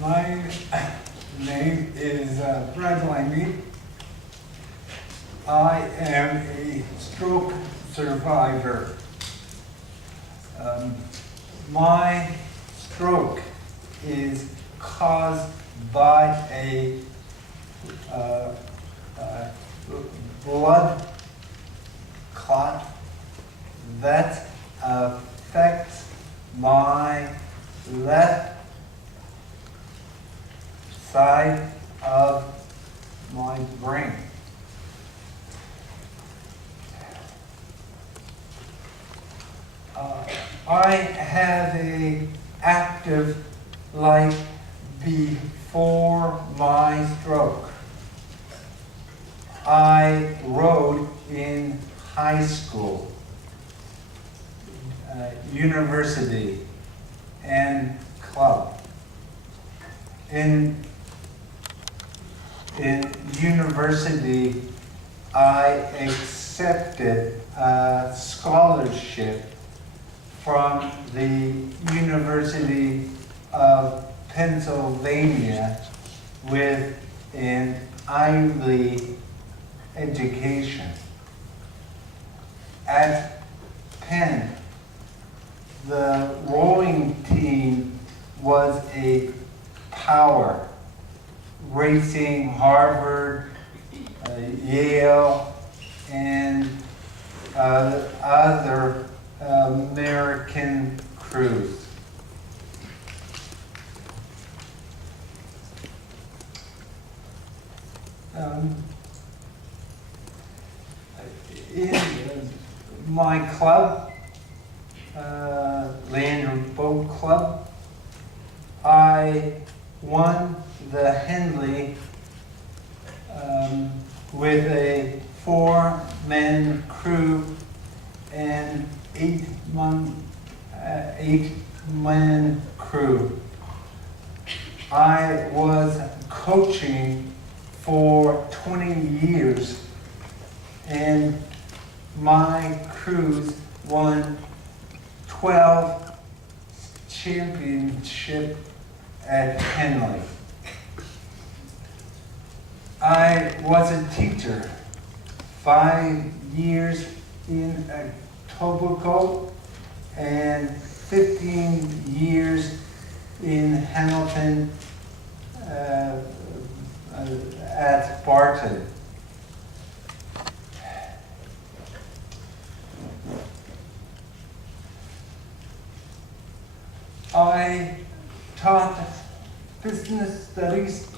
My name is Brad Langley. I am a stroke survivor. My stroke is caused by a blood clot that affects my left side of my brain. I had an active life before my stroke. I rode in high school, university, and club. In university, I accepted a scholarship from the University of Pennsylvania with an Ivy education. At Penn, the rowing team was a power, racing Harvard, Yale, and other American crews. In my club, Land Boat Club, I won the Henley with a 4-man crew and 8-man crew. I was coaching for 20 years, and my crews won 12 championships at Henley. I was a teacher, 5 years in Etobicoke and 15 years in Hamilton at Barton. I taught business studies,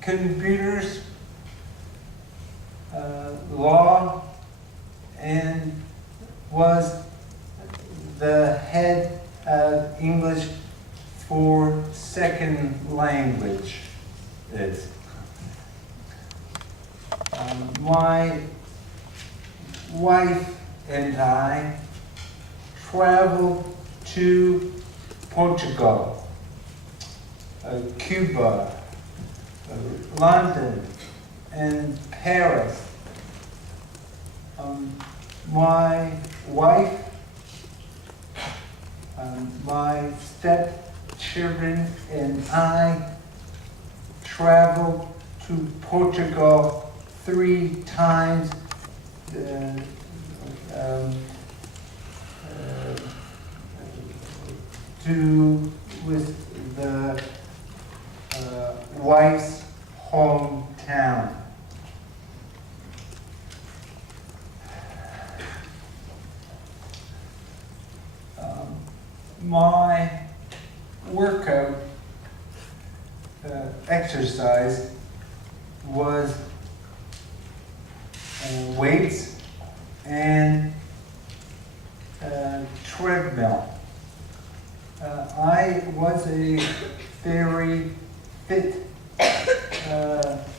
computers, law, and was the head of English for second language. My wife and I traveled to Portugal, Cuba, London, and Paris. My wife, my stepchildren, and I traveled to Portugal 3 times with the wife's hometown. My workout exercise was weights and treadmill. I was a very fit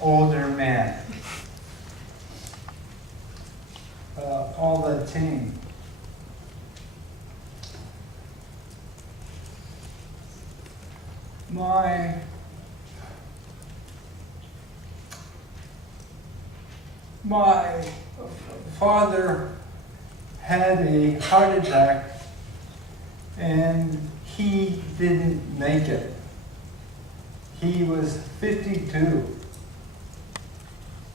older man. All the time. My father had a heart attack and he didn't make it. he was 52.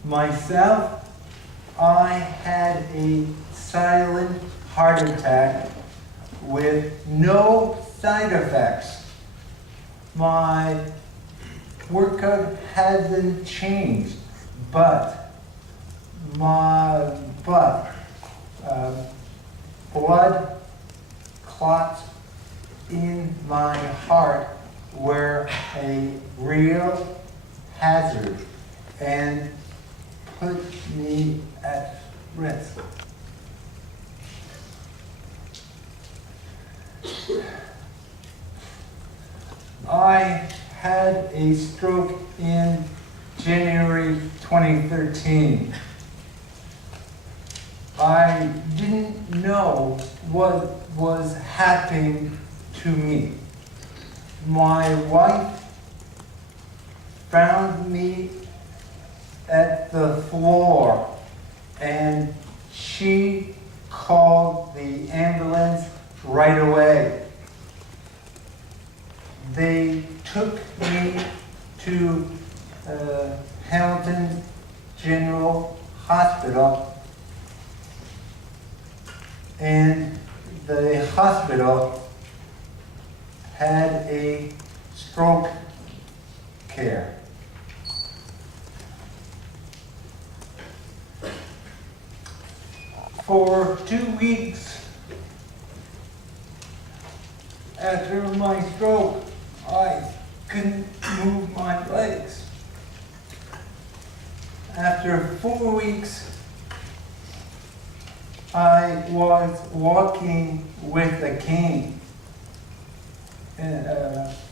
Myself, I had a silent heart attack with no side effects. My workup hasn't changed, but blood clots in my heart were a real hazard and put me at risk. I had a stroke in January 2013. I didn't know what was happening to me. My wife found me at the floor and she called the ambulance right away. They took me to Hamilton General Hospital, and the hospital had a stroke care. For 2 weeks after my stroke, I couldn't move my legs. After 4 weeks, I was walking with a cane. In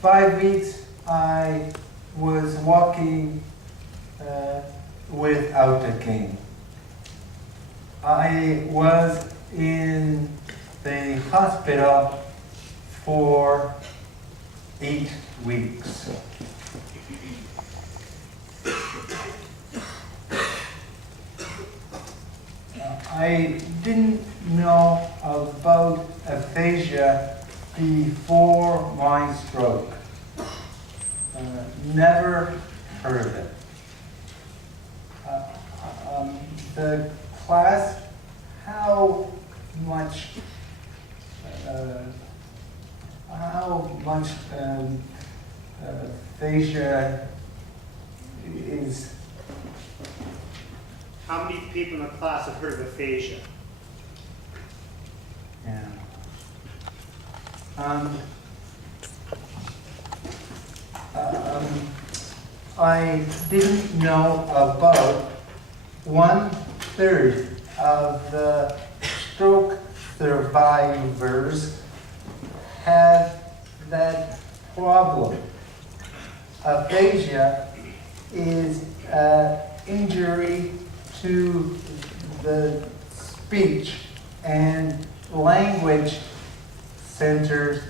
5 weeks, I was walking without a cane. I was in the hospital for 8 weeks. I didn't know about aphasia before my stroke. Never heard of it. The class, how much aphasia is? How many people in the class have heard of aphasia? Yeah. I didn't know about 1/3 of the stroke survivors have that problem. Aphasia is an injury to the speech and language centers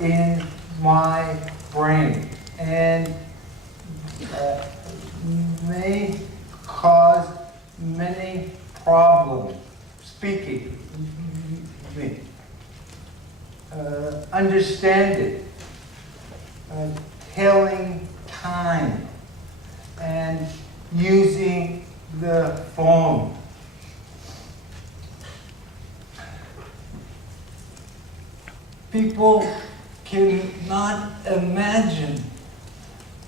in my brain, and may cause many problems speaking, understanding, telling time, and using the phone. People cannot imagine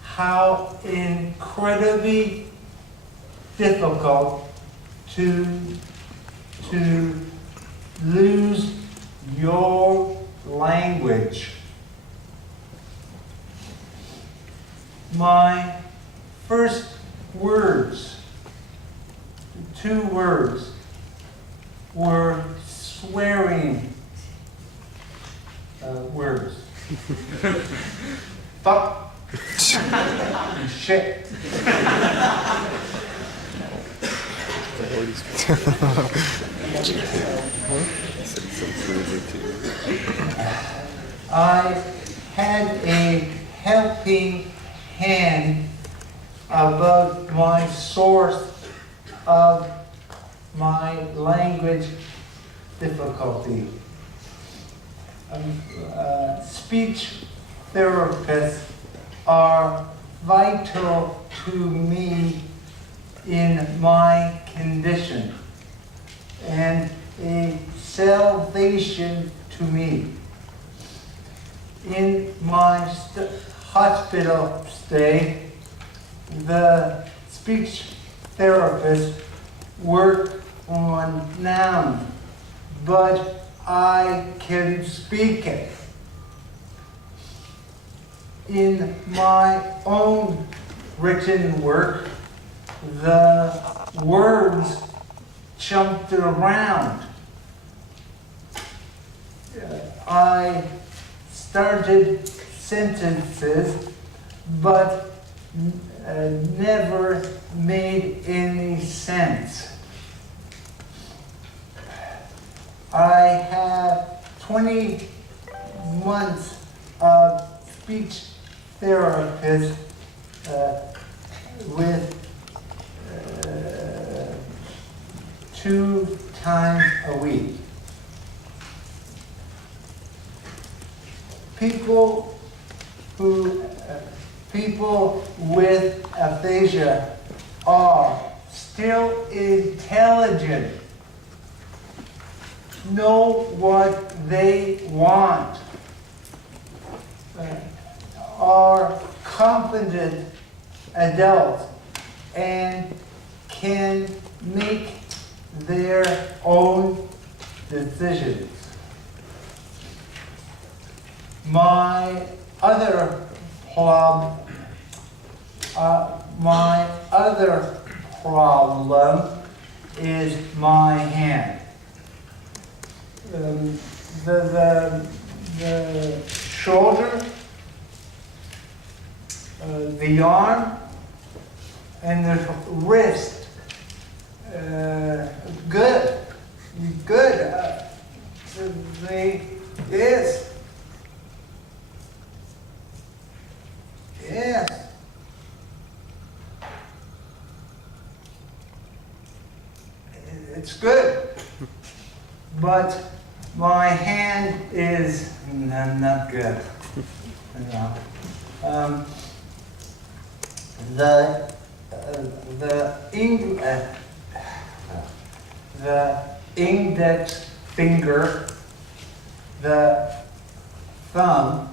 how incredibly difficult to lose your language. My first words, 2 words, were swearing words. Fuck and shit. I had a helping hand about my source of my language difficulty. Speech therapists are vital to me in my condition and a salvation to me. In my hospital stay, the speech therapist worked on noun, but I can speak it. In my own written work, the words jumped around. I started sentences, but never made any sense. I have 20 months of speech therapist with 2 times a week. People with aphasia are still intelligent, know what they want, are confident adults, and can make their own decisions. My other problem is my hand. The shoulder, the arm, and the wrist. Good. Yes. It's good. But my hand is not good. The index finger, the thumb,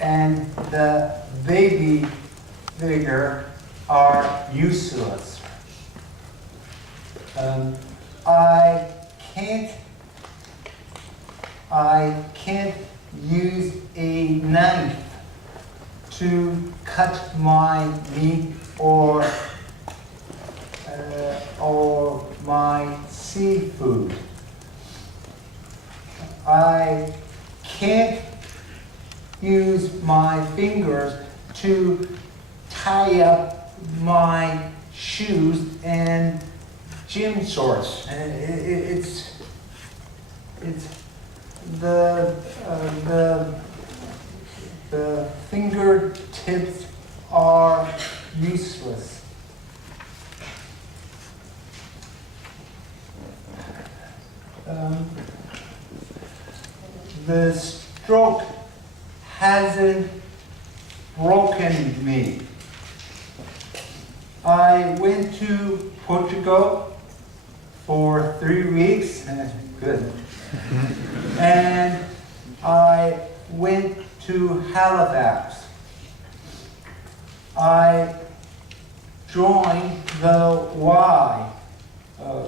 and the baby finger are useless. I can't use a knife to cut my meat or my seafood. I can't use my fingers to tie up my shoes and gym shorts. It's the fingertips are useless. The stroke hasn't broken me. I went to Portugal for 3 weeks, good. And I went to Halifax. I joined the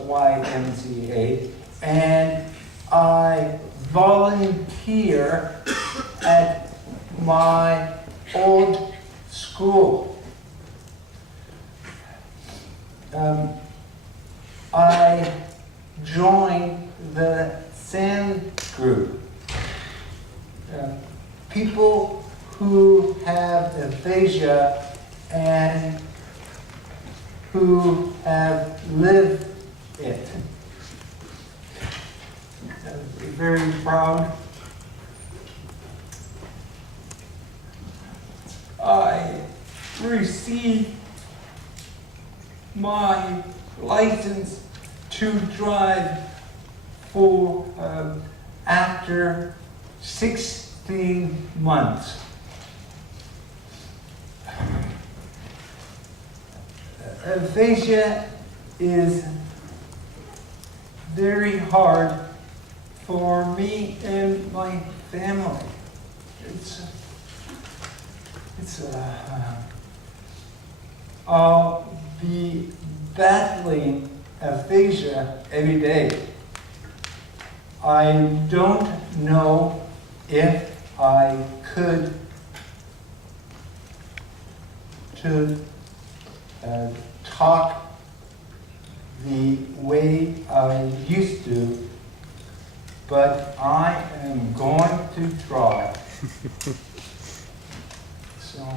YMCA, and I volunteer at my old school. I joined the SAM group. People who have aphasia and who have lived it. I'm very proud. I received my license to drive for after 16 months. aphasia is very hard for me and my family. I'll be battling aphasia every day. I don't know if I could talk the way I used to, but I am going to try. So.